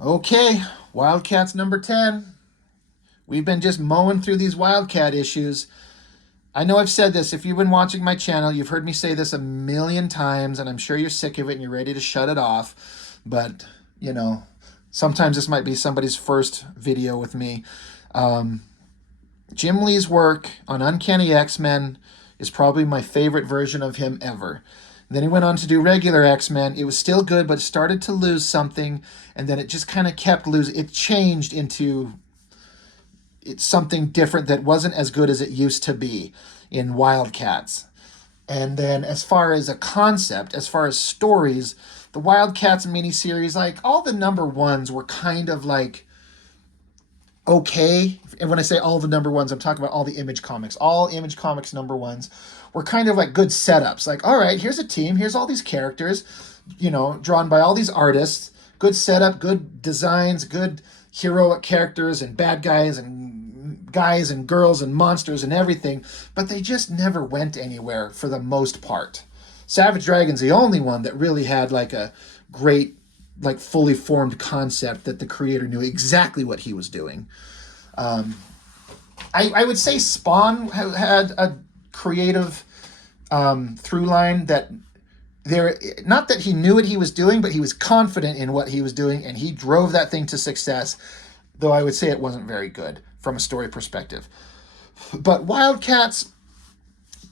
Okay, Wildcats number 10. We've been just mowing through these Wildcat issues. I know I've said this. If you've been watching my channel, you've heard me say this a million times, and I'm sure you're sick of it and you're ready to shut it off. But, you know, sometimes this might be somebody's first video with me. Um, Jim Lee's work on Uncanny X-Men is probably my favorite version of him ever. Then he went on to do regular X-Men. It was still good, but it started to lose something, and then it just kind of kept losing. It changed into it's something different that wasn't as good as it used to be in Wildcats. And then as far as a concept, as far as stories, the Wildcats miniseries, like all the number ones were kind of like okay. And when I say all the number ones, I'm talking about all the Image Comics. All Image Comics number ones were kind of like good setups. Like, all right, here's a team, here's all these characters, drawn by all these artists. Good setup, good designs, good heroic characters and bad guys and girls and monsters and everything, but they just never went anywhere for the most part. Savage Dragon's the only one that really had like a great, like fully formed concept that the creator knew exactly what he was doing. I would say Spawn had a creative through line that there, not that he knew what he was doing, but he was confident in what he was doing, and he drove that thing to success, though I would say it wasn't very good from a story perspective. But Wildcats,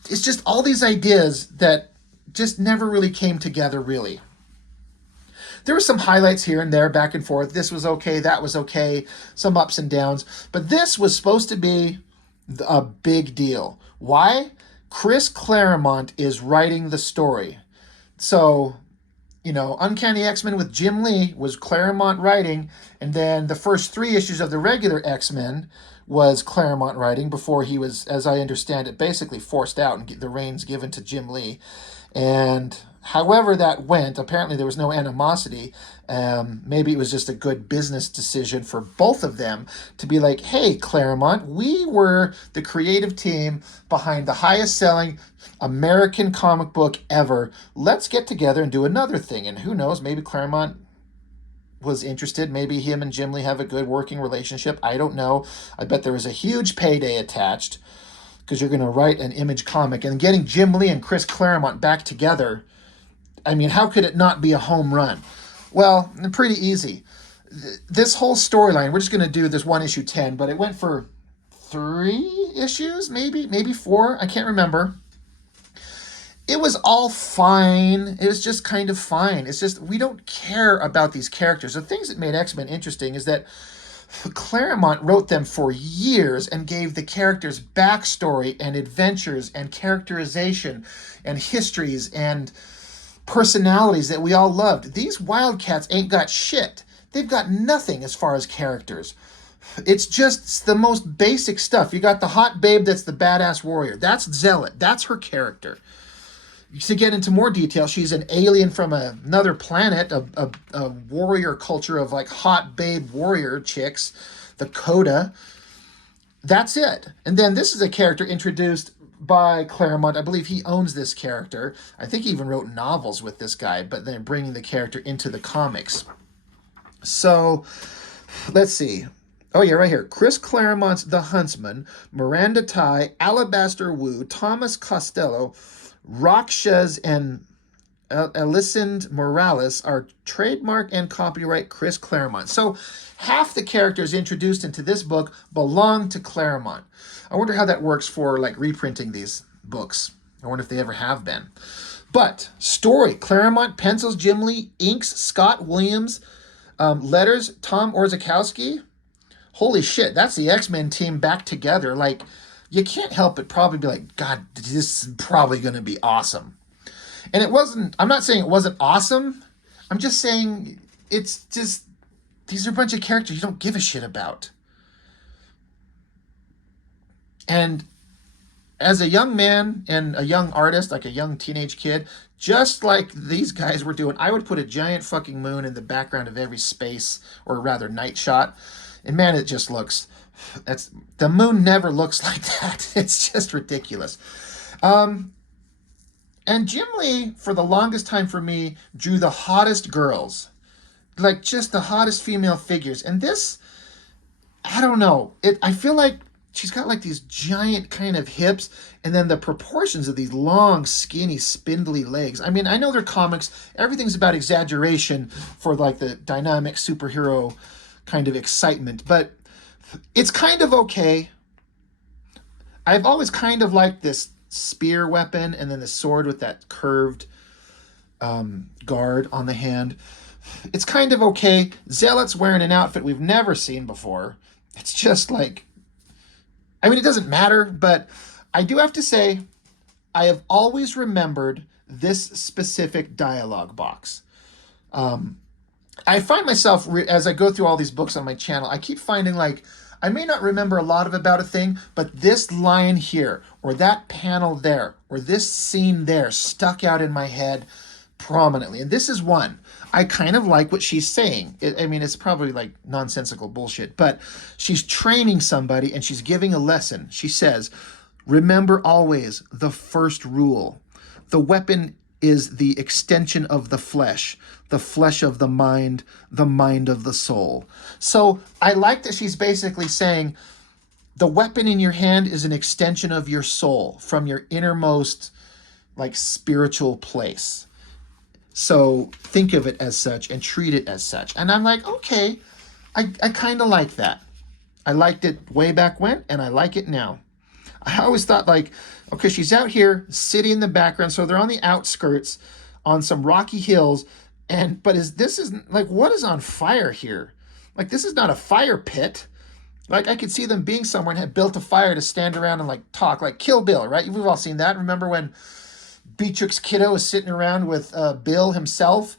it's just all these ideas that just never really came together, really. There were some highlights here and there, back and forth. This was okay, that was okay, some ups and downs. But this was supposed to be a big deal. Why? Chris Claremont is writing the story. So, Uncanny X-Men with Jim Lee was Claremont writing, and then the first 3 issues of the regular X-Men was Claremont writing before he was, as I understand it, basically forced out and the reins given to Jim Lee. And however that went, apparently there was no animosity. Maybe it was just a good business decision for both of them to be like, hey, Claremont, we were the creative team behind the highest selling American comic book ever. Let's get together and do another thing. And who knows, maybe Claremont was interested. Maybe him and Jim Lee have a good working relationship. I don't know. I bet there was a huge payday attached because you're going to write an Image comic. And getting Jim Lee and Chris Claremont back together, I mean, how could it not be a home run? Well, pretty easy. This whole storyline, we're just going to do this one issue 10, but it went for 3 issues, maybe 4. I can't remember. It was all fine. It was just kind of fine. It's just we don't care about these characters. The things that made X-Men interesting is that Claremont wrote them for years and gave the characters backstory and adventures and characterization and histories and personalities that we all loved. These Wildcats ain't got shit. They've got nothing as far as characters. It's just the most basic stuff. You got the hot babe that's the badass warrior. That's Zealot. That's her character. To get into more detail, she's an alien from another planet, a warrior culture of like hot babe warrior chicks, the Coda. That's it. And then this is a character introduced by Claremont. I believe he owns this character. I think he even wrote novels with this guy, but then bringing the character into the comics. So, let's see. Oh, yeah, right here. Chris Claremont's The Huntsman, Miranda Tai, Alabaster Wu, Thomas Costello, Rockas, and Elisand Morales are trademark and copyright Chris Claremont. So half the characters introduced into this book belong to Claremont. I wonder how that works for like reprinting these books. I wonder if they ever have been. But story, Claremont, pencils, Jim Lee, inks, Scott Williams, letters, Tom Orzechowski. Holy shit, that's the X-Men team back together. Like, you can't help but probably be like, God, this is probably going to be awesome. And it wasn't, I'm not saying it wasn't awesome. I'm just saying it's just, these are a bunch of characters you don't give a shit about. And as a young man and a young artist, like a young teenage kid, just like these guys were doing, I would put a giant fucking moon in the background of every space, or rather night shot. And man, it just looks, the moon never looks like that. It's just ridiculous. And Jim Lee, for the longest time for me, drew the hottest girls. like just the hottest female figures. And this, I don't know. I feel like she's got like these giant kind of hips, and then the proportions of these long, skinny, spindly legs. I mean, I know they're comics. Everything's about exaggeration for like the dynamic superhero kind of excitement, but it's kind of okay. I've always kind of liked this spear weapon and then the sword with that curved guard on the hand. It's kind of okay. Zealot's wearing an outfit we've never seen before. It's just like, I mean, it doesn't matter, but I do have to say, I have always remembered this specific dialogue box. I find myself, as I go through all these books on my channel, I keep finding like, I may not remember a lot about a thing, but this line here, or that panel there, or this scene there stuck out in my head prominently. And this is one. I kind of like what she's saying. I mean, it's probably like nonsensical bullshit, but she's training somebody and she's giving a lesson. She says, remember always the first rule. The weapon is the extension of the flesh of the mind of the soul. So I like that she's basically saying the weapon in your hand is an extension of your soul from your innermost like spiritual place. So think of it as such and treat it as such. And I'm like, okay, I kind of like that. I liked it way back when, and I like it now. I always thought like, okay, she's out here, city in the background, so they're on the outskirts on some rocky hills, but this is like, what is on fire here? Like, this is not a fire pit. Like, I could see them being somewhere and had built a fire to stand around and like talk, like Kill Bill, right? We've all seen that. Remember when Beatrix Kiddo is sitting around with Bill himself?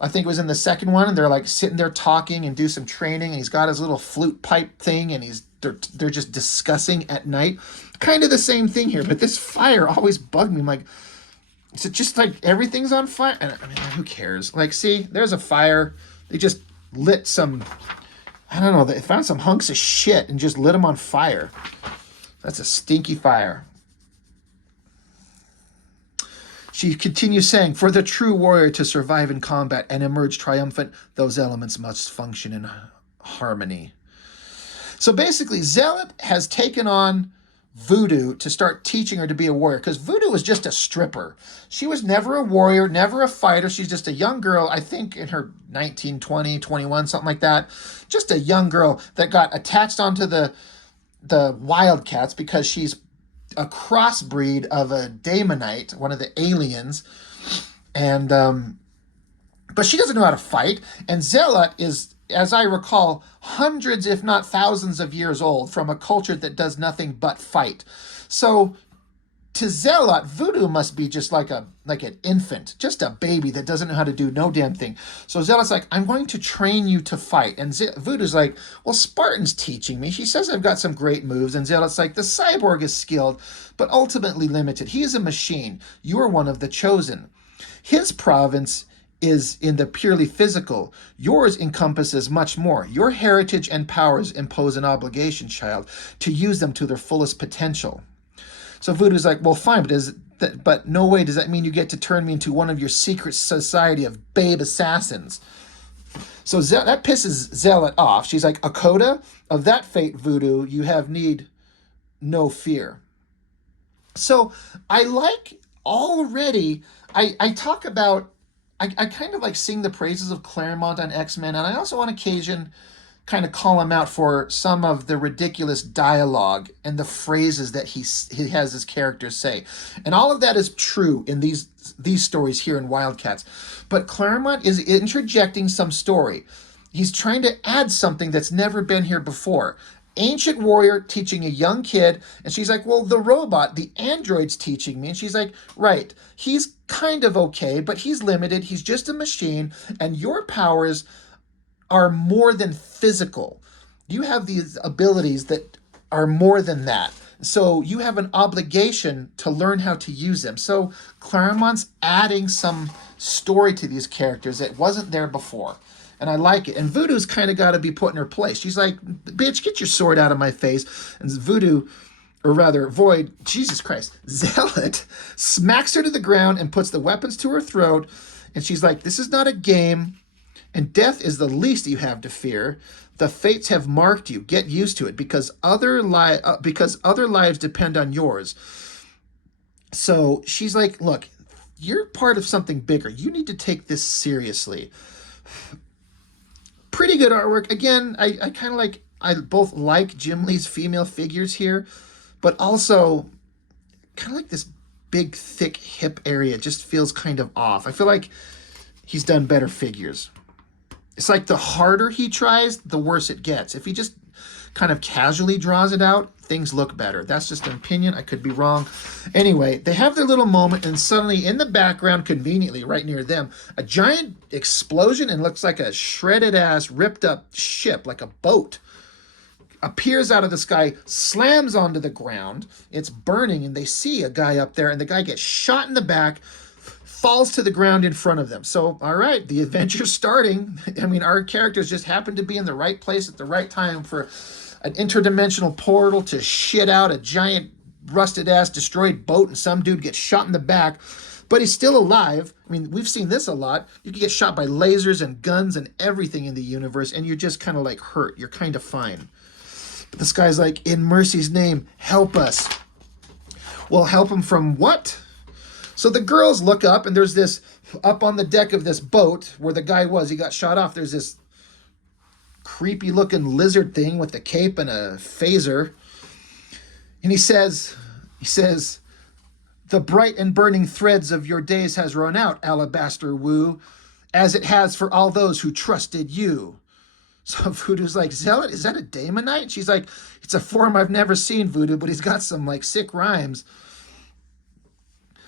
I think it was in the second one, and they're like sitting there talking and do some training, and he's got his little flute pipe thing, and they're just discussing at night. Kind of the same thing here, but this fire always bugged me. I'm like, is it just like everything's on fire? And I mean, who cares? Like, see, there's a fire. They just lit some, I don't know, they found some hunks of shit and just lit them on fire. That's a stinky fire. She continues saying, for the true warrior to survive in combat and emerge triumphant, those elements must function in harmony. So basically, Zealot has taken on Voodoo to start teaching her to be a warrior, because Voodoo was just a stripper. She was never a warrior, never a fighter. She's just a young girl, I think in her 19, 20, 21, something like that. Just a young girl that got attached onto the Wildcats because she's a crossbreed of a Daemonite, one of the aliens, and but she doesn't know how to fight. And Zealot is, as I recall, hundreds, if not thousands of years old from a culture that does nothing but fight. So to Zealot, Voodoo must be just like an infant, just a baby that doesn't know how to do no damn thing. So Zealot's like, I'm going to train you to fight. And Voodoo's like, well, Spartan's teaching me. She says I've got some great moves. And Zealot's like, the cyborg is skilled, but ultimately limited. He is a machine. You are one of the chosen. His province is in the purely physical. Yours encompasses much more. Your heritage and powers impose an obligation, child, to use them to their fullest potential. So Voodoo's like, well, fine, but no way does that mean you get to turn me into one of your secret society of babe assassins. So that pisses Zealot off. She's like, a coda of that fate, Voodoo, you have need no fear. So I like already, I talk about, I kind of like sing the praises of Claremont on X-Men, and I also on occasion kind of call him out for some of the ridiculous dialogue and the phrases that he has his characters say. And all of that is true in these stories here in Wildcats. But Claremont is interjecting some story. He's trying to add something that's never been here before. Ancient warrior teaching a young kid, and she's like, well, the robot, the android's teaching me. And she's like, right, he's kind of okay, but he's limited. He's just a machine, and your powers are more than physical. You have these abilities that are more than that. So you have an obligation to learn how to use them. So Claremont's adding some story to these characters that wasn't there before. And I like it. And Voodoo's kind of got to be put in her place. She's like, bitch, get your sword out of my face. And Voodoo, or rather Void, Jesus Christ, Zealot smacks her to the ground and puts the weapons to her throat. And she's like, this is not a game. and death is the least you have to fear. The fates have marked you. Get used to it, because because other lives depend on yours. So she's like, look, you're part of something bigger. You need to take this seriously. Pretty good artwork. Again, I kind of like, I both like Jim Lee's female figures here, but also kind of like this big, thick hip area just feels kind of off. I feel like he's done better figures. It's like the harder he tries, the worse it gets. If he just kind of casually draws it out, things look better. That's just an opinion. I could be wrong. Anyway, they have their little moment, and suddenly in the background, conveniently right near them, a giant explosion, and looks like a shredded ass, ripped up ship, like a boat, appears out of the sky, slams onto the ground. It's burning, and they see a guy up there, and the guy gets shot in the back, falls to the ground in front of them. So, all right, the adventure's starting. I mean, our characters just happen to be in the right place at the right time for an interdimensional portal to shit out a giant rusted-ass destroyed boat, and some dude gets shot in the back, but he's still alive. I mean, we've seen this a lot. You can get shot by lasers and guns and everything in the universe, and you're just kind of like hurt. You're kind of fine. But this guy's like, in mercy's name, help us. Well, help him from what? So the girls look up, and there's this, up on the deck of this boat where the guy was, he got shot off, there's this creepy looking lizard thing with a cape and a phaser. And he says, the bright and burning threads of your days has run out, Alabaster Woo, as it has for all those who trusted you. So Voodoo's like, Zealot, is that a daemonite? She's like, it's a form I've never seen, Voodoo, but he's got some like sick rhymes.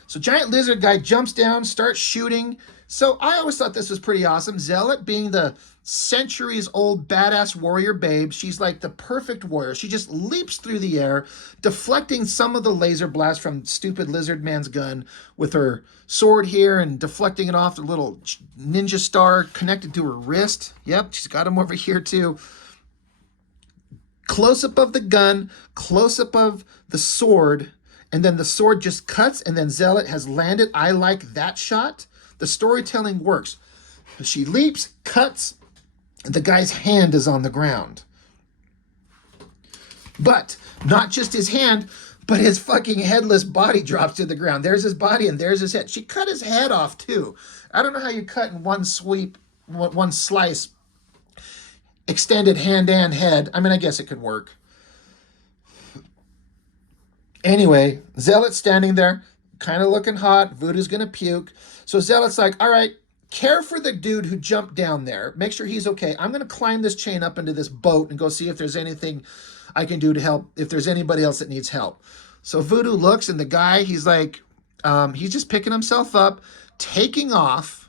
So giant lizard guy jumps down, starts shooting. So I always thought this was pretty awesome. Zealot being the centuries-old badass warrior babe. She's like the perfect warrior. She just leaps through the air, deflecting some of the laser blast from stupid lizard man's gun with her sword here and deflecting it off the little ninja star connected to her wrist. Yep, she's got him over here too. Close-up of the gun, close-up of the sword, and then the sword just cuts, and then Zealot has landed. I like that shot. The storytelling works. She leaps, cuts, and the guy's hand is on the ground. But not just his hand, but his fucking headless body drops to the ground. There's his body, and there's his head. She cut his head off, too. I don't know how you cut in one sweep, one slice, extended hand and head. I mean, I guess it could work. Anyway, Zealot's standing there, kind of looking hot. Voodoo's going to puke. So Zealot's like, all right, care for the dude who jumped down there. Make sure he's okay. I'm going to climb this chain up into this boat and go see if there's anything I can do to help, if there's anybody else that needs help. So Voodoo looks, and the guy, he's like, he's just picking himself up, taking off.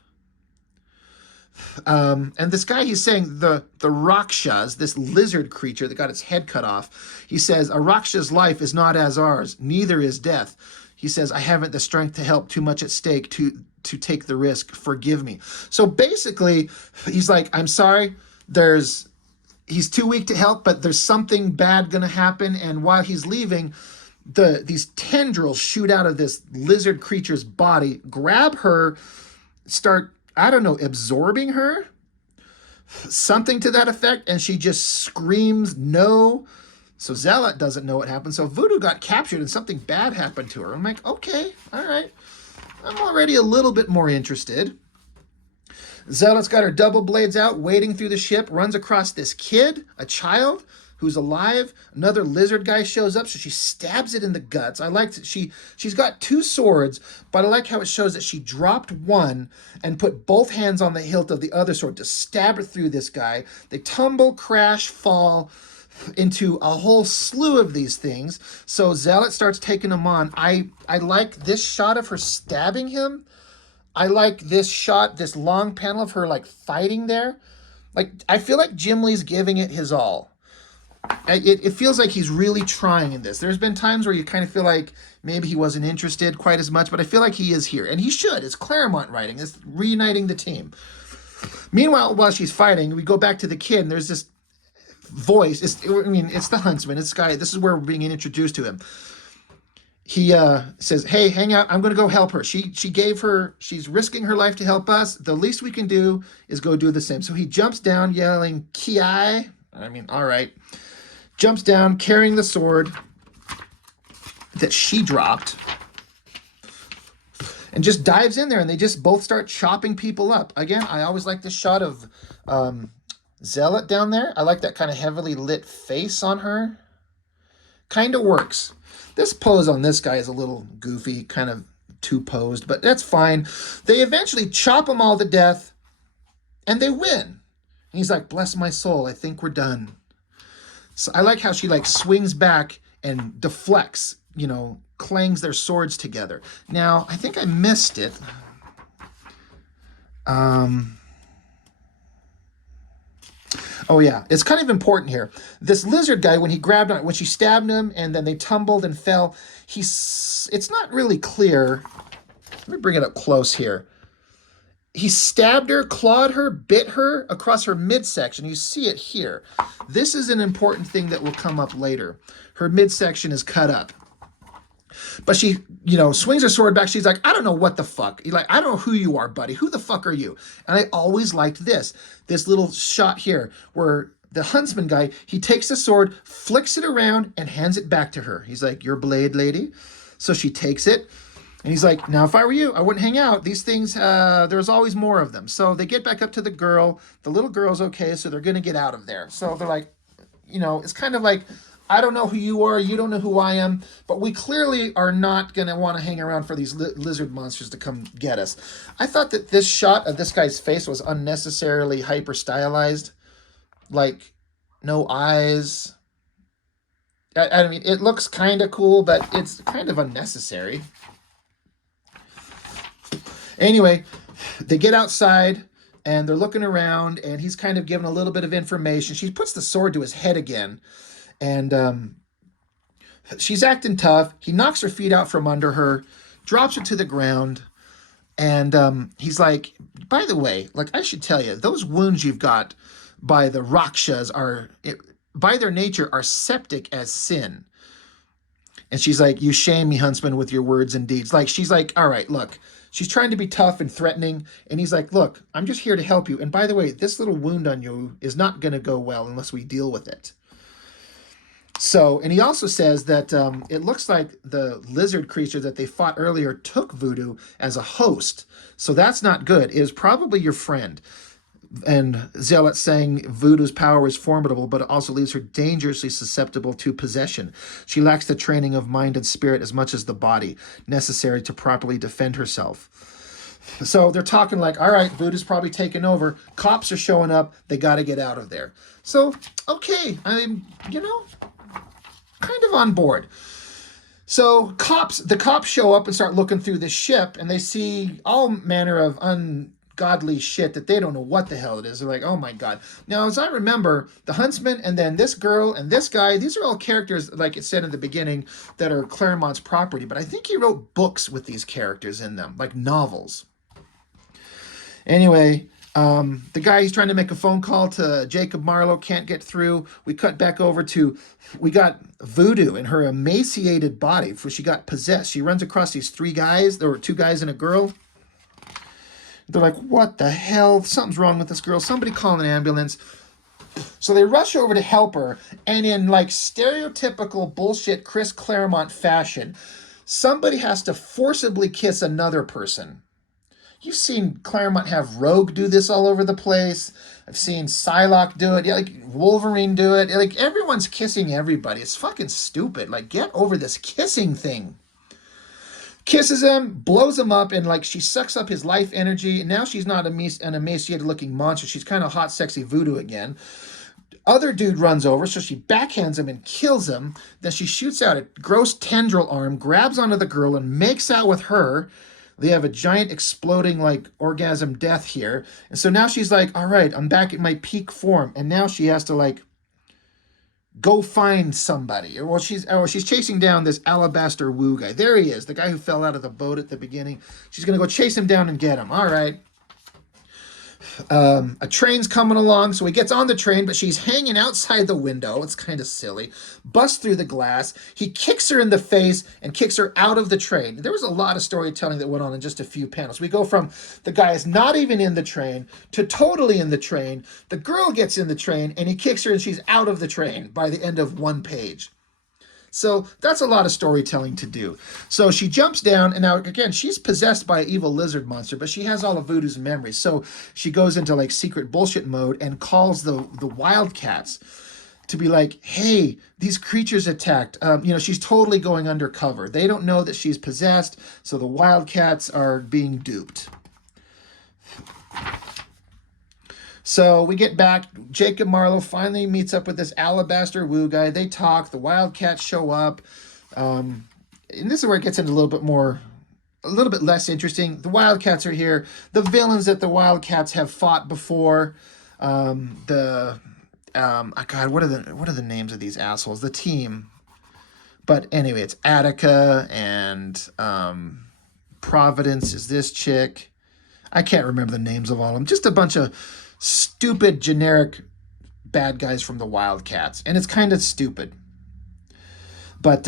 And this guy, he's saying the rockas, this lizard creature that got its head cut off, he says, a raksha's life is not as ours, neither is death. He says, I haven't the strength to help, too much at stake to take the risk. Forgive me. So basically, he's like, I'm sorry, he's too weak to help, but there's something bad going to happen. And while he's leaving, these tendrils shoot out of this lizard creature's body, grab her, start, I don't know, absorbing her, something to that effect, and she just screams no. So Zealot doesn't know what happened. So Voodoo got captured and something bad happened to her. I'm like, okay, all right. I'm already a little bit more interested. Zealot's got her double blades out, wading through the ship, runs across this kid, a child, who's alive. Another lizard guy shows up, so she stabs it in the guts. I like that she's got two swords, but I like how it shows that she dropped one and put both hands on the hilt of the other sword to stab it through this guy. They tumble, crash, fall into a whole slew of these things. So Zealot starts taking them on. I like this shot of her stabbing him. I like this shot, this long panel of her like fighting there. Like, I feel like Jim Lee's giving it his all. It feels like he's really trying in this. There's been times where you kind of feel like maybe he wasn't interested quite as much, but I feel like he is here. And he should. It's Claremont writing. It's reuniting the team. Meanwhile, while she's fighting, we go back to the kid, and there's this voice. It's the Huntsman. It's this guy. This is where we're being introduced to him. he says, "Hey, hang out. I'm going to go help her. She's risking her life to help us. The least we can do is go do the same." So he jumps down, yelling, "Ki!" I mean, all right. Jumps down, carrying the sword that she dropped, and just dives in there, and they just both start chopping people up. Again, I always like the shot of Zealot down there. I like that kind of heavily lit face on her. Kind of works. This pose on this guy is a little goofy, kind of too posed, but that's fine. They eventually chop them all to death, and they win. And he's like, "Bless my soul, I think we're done." So I like how she like swings back and deflects, clangs their swords together. Now, I think I missed it. Oh yeah, it's kind of important here. This lizard guy, when she stabbed him and then they tumbled and fell, it's not really clear. Let me bring it up close here. He stabbed her, clawed her, bit her across her midsection. You see it here. This is an important thing that will come up later. Her midsection is cut up. But she, swings her sword back. She's like, "I don't know what the fuck." He's like, "I don't know who you are, buddy. Who the fuck are you?" And I always liked this little shot here where the Huntsman guy, he takes the sword, flicks it around, and hands it back to her. He's like, "Your blade, lady." So she takes it, and he's like, "Now, if I were you, I wouldn't hang out. These things, there's always more of them." So they get back up to the girl. The little girl's okay, so they're going to get out of there. So they're like, it's kind of like, "I don't know who you are, you don't know who I am, but we clearly are not going to want to hang around for these lizard monsters to come get us." I thought that this shot of this guy's face was unnecessarily hyper stylized. Like, no eyes. I mean, it looks kind of cool, but it's kind of unnecessary. Anyway, they get outside, and they're looking around, and he's kind of giving a little bit of information. She puts the sword to his head again. And she's acting tough. He knocks her feet out from under her, drops her to the ground, and he's like, "By the way, like, I should tell you, those wounds you've got by the rockas by their nature, are septic as sin." And she's like, "You shame me, Huntsman, with your words and deeds." Like, she's like, all right, look. She's trying to be tough and threatening, and he's like, "Look, I'm just here to help you. And by the way, this little wound on you is not going to go well unless we deal with it." So, and he also says that it looks like the lizard creature that they fought earlier took Voodoo as a host. So that's not good. It is probably your friend. And Zealot saying Voodoo's power is formidable, but it also leaves her dangerously susceptible to possession. She lacks the training of mind and spirit as much as the body necessary to properly defend herself. So they're talking like, all right, Voodoo's probably taken over. Cops are showing up. They got to get out of there. So, okay, I'm, kind of on board. So the cops show up and start looking through the ship, and they see all manner of ungodly shit that they don't know what the hell it is. They're like, "Oh my God." Now, as I remember, the Huntsman and then this girl and this guy, these are all characters, like it said in the beginning, that are Claremont's property. But I think he wrote books with these characters in them, like novels. Anyway, the guy, he's trying to make a phone call to Jacob Marlowe, can't get through. We cut back over to, we got Voodoo in her emaciated body, for she got possessed. She runs across these three guys. There were two guys and a girl. They're like, "What the hell? Something's wrong with this girl. Somebody call an ambulance." So they rush over to help her, and in like stereotypical bullshit Chris Claremont fashion, somebody has to forcibly kiss another person. You've seen Claremont have Rogue do this all over the place. I've seen Psylocke do it. Yeah, like Wolverine do it. Like, everyone's kissing everybody. It's fucking stupid. Like, get over this kissing thing. Kisses him, blows him up, and like she sucks up his life energy. And now she's not an emaciated looking monster. She's kind of hot, sexy Voodoo again. Other dude runs over, so she backhands him and kills him. Then she shoots out a gross tendril arm, grabs onto the girl, and makes out with her. They have a giant exploding like orgasm death here. And so now she's like, all right, I'm back at my peak form. And now she has to like go find somebody. Well, she's chasing down this alabaster woo guy. There he is, the guy who fell out of the boat at the beginning. She's going to go chase him down and get him. All right. A train's coming along, so he gets on the train, but she's hanging outside the window. It's kind of silly. Busts through the glass. He kicks her in the face and kicks her out of the train. There was a lot of storytelling that went on in just a few panels. We go from the guy is not even in the train to totally in the train. The girl gets in the train, and he kicks her, and she's out of the train by the end of one page. So that's a lot of storytelling to do. So she jumps down, and now, again, she's possessed by an evil lizard monster, but she has all of Voodoo's memories. So she goes into, like, secret bullshit mode and calls the Wildcats to be like, hey, these creatures attacked. She's totally going undercover. They don't know that she's possessed, so the Wildcats are being duped. So we get back. Jacob Marlowe finally meets up with this Alabaster Woo guy. They talk. The Wildcats show up. And this is where it gets into a little bit less interesting. The Wildcats are here. The villains that the Wildcats have fought before. What are the names of these assholes? The team. But anyway, it's Attica and Providence is this chick. I can't remember the names of all of them. Just a bunch of stupid, generic bad guys from the Wildcats. And it's kind of stupid. But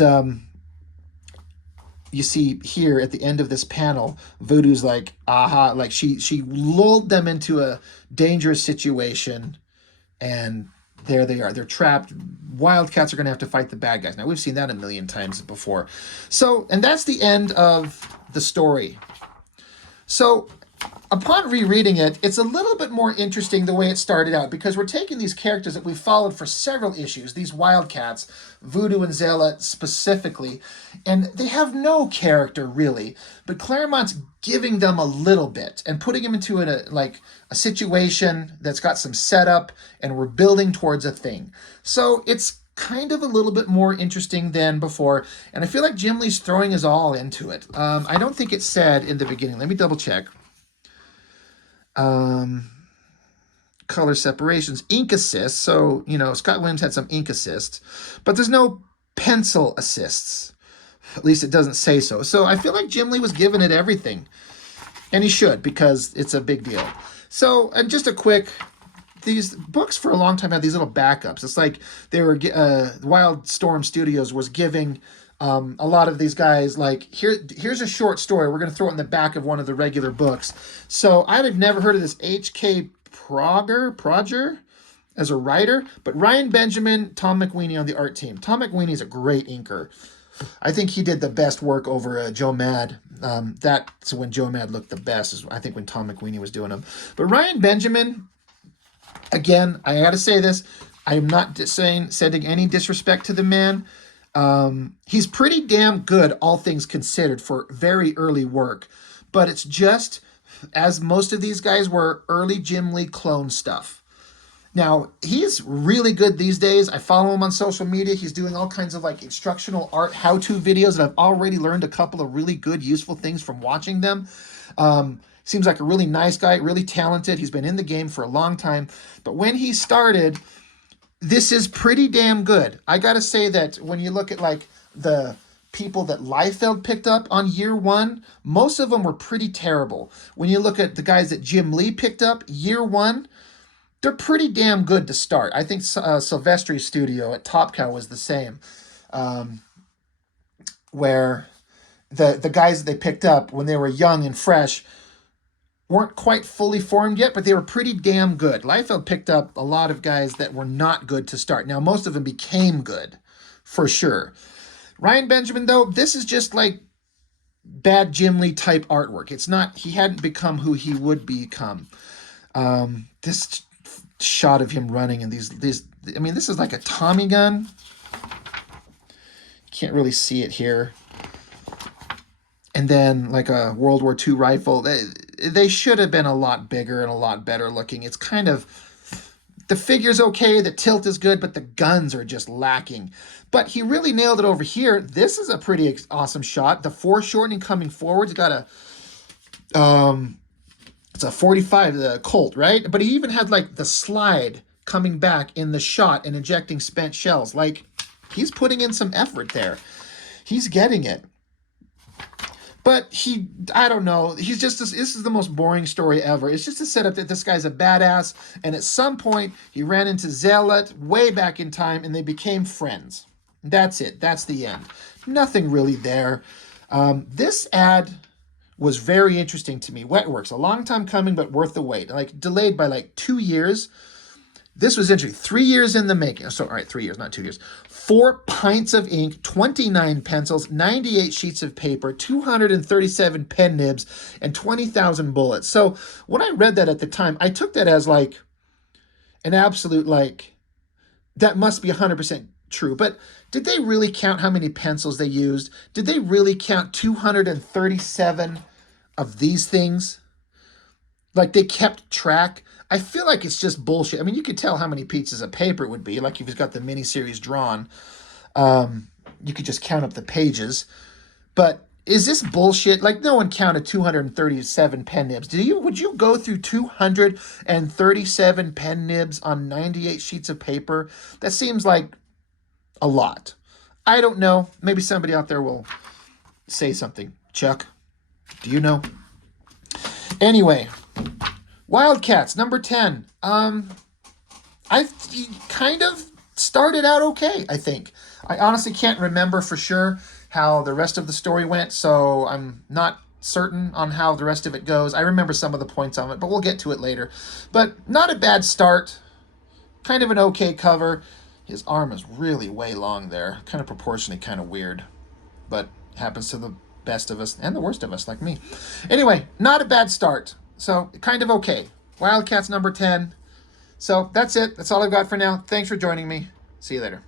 you see here at the end of this panel, Voodoo's like, aha, like she lulled them into a dangerous situation, and there they are. They're trapped. Wildcats are going to have to fight the bad guys. Now, we've seen that a million times before. So, and that's the end of the story. So, upon rereading it, it's a little bit more interesting the way it started out, because we're taking these characters that we've followed for several issues, these Wildcats, Voodoo and Zealot specifically, and they have no character really, but Claremont's giving them a little bit and putting them into a situation that's got some setup, and we're building towards a thing. So it's kind of a little bit more interesting than before, and I feel like Jim Lee's throwing his all into it. I don't think it said in the beginning. Let me double check. Color separations, ink assists. So, Scott Williams had some ink assists, but there's no pencil assists. At least it doesn't say so. So I feel like Jim Lee was giving it everything, and he should, because it's a big deal. So, and just a quick, these books for a long time had these little backups. It's like they were, Wildstorm Studios was giving a lot of these guys, like, here's a short story. We're going to throw it in the back of one of the regular books. So I had never heard of this H.K. Proger as a writer, but Ryan Benjamin, Tom McWeeny on the art team. Tom McWeeny is a great inker. I think he did the best work over Joe Mad. That's when Joe Mad looked the best, is I think when Tom McWeeny was doing them. But Ryan Benjamin, again, I got to say this. I am not sending any disrespect to the man. He's pretty damn good, all things considered, for very early work. But it's just, as most of these guys were, early Jim Lee clone stuff. Now, he's really good these days. I follow him on social media. He's doing all kinds of instructional art how-to videos, and I've already learned a couple of really good, useful things from watching them. Seems like a really nice guy, really talented. He's been in the game for a long time. But when he started, this is pretty damn good. I got to say that when you look at the people that Liefeld picked up on year one, most of them were pretty terrible. When you look at the guys that Jim Lee picked up year one, they're pretty damn good to start. I think Silvestri's studio at Top Cow was the same, where the guys that they picked up when they were young and fresh weren't quite fully formed yet, but they were pretty damn good. Liefeld picked up a lot of guys that were not good to start. Now, most of them became good, for sure. Ryan Benjamin, though, this is just bad Jim Lee type artwork. It's not, he hadn't become who he would become. This shot of him running and these, I mean, this is like a Tommy gun. Can't really see it here. And then a World War II rifle. They should have been a lot bigger and a lot better looking. It's kind of, the figure's okay, the tilt is good, but the guns are just lacking. But he really nailed it over here. This is a pretty awesome shot. The foreshortening coming forward. It's got it's a 45, the Colt, right? But he even had the slide coming back in the shot and injecting spent shells. He's putting in some effort there. He's getting it. But I don't know. He's just this is the most boring story ever. It's just a setup that this guy's a badass, and at some point he ran into Zealot way back in time, and they became friends. That's it. That's the end. Nothing really there. This ad was very interesting to me. Wetworks, a long time coming, but worth the wait. Like delayed by like 2 years. This was interesting. 3 years in the making. So, all right, 3 years, not 2 years. 4 pints of ink, 29 pencils, 98 sheets of paper, 237 pen nibs, and 20,000 bullets. So when I read that at the time, I took that as like an absolute, like, that must be 100% true. But did they really count how many pencils they used? Did they really count 237 of these things? Like they kept track? I feel like it's just bullshit. I mean, you could tell how many pieces of paper it would be. Like if he's got the miniseries drawn, you could just count up the pages. But is this bullshit? Like no one counted 237 pen nibs. Would you go through 237 pen nibs on 98 sheets of paper? That seems like a lot. I don't know. Maybe somebody out there will say something. Chuck, do you know? Anyway, Wildcats, number 10. I kind of started out okay, I think. I honestly can't remember for sure how the rest of the story went, so I'm not certain on how the rest of it goes. I remember some of the points on it, but we'll get to it later. But not a bad start. Kind of an okay cover. His arm is really way long there. Kind of proportionally kind of weird. But happens to the best of us and the worst of us, like me. Anyway, not a bad start. So, kind of okay. Wildcats number 10. So, that's it. That's all I've got for now. Thanks for joining me. See you later.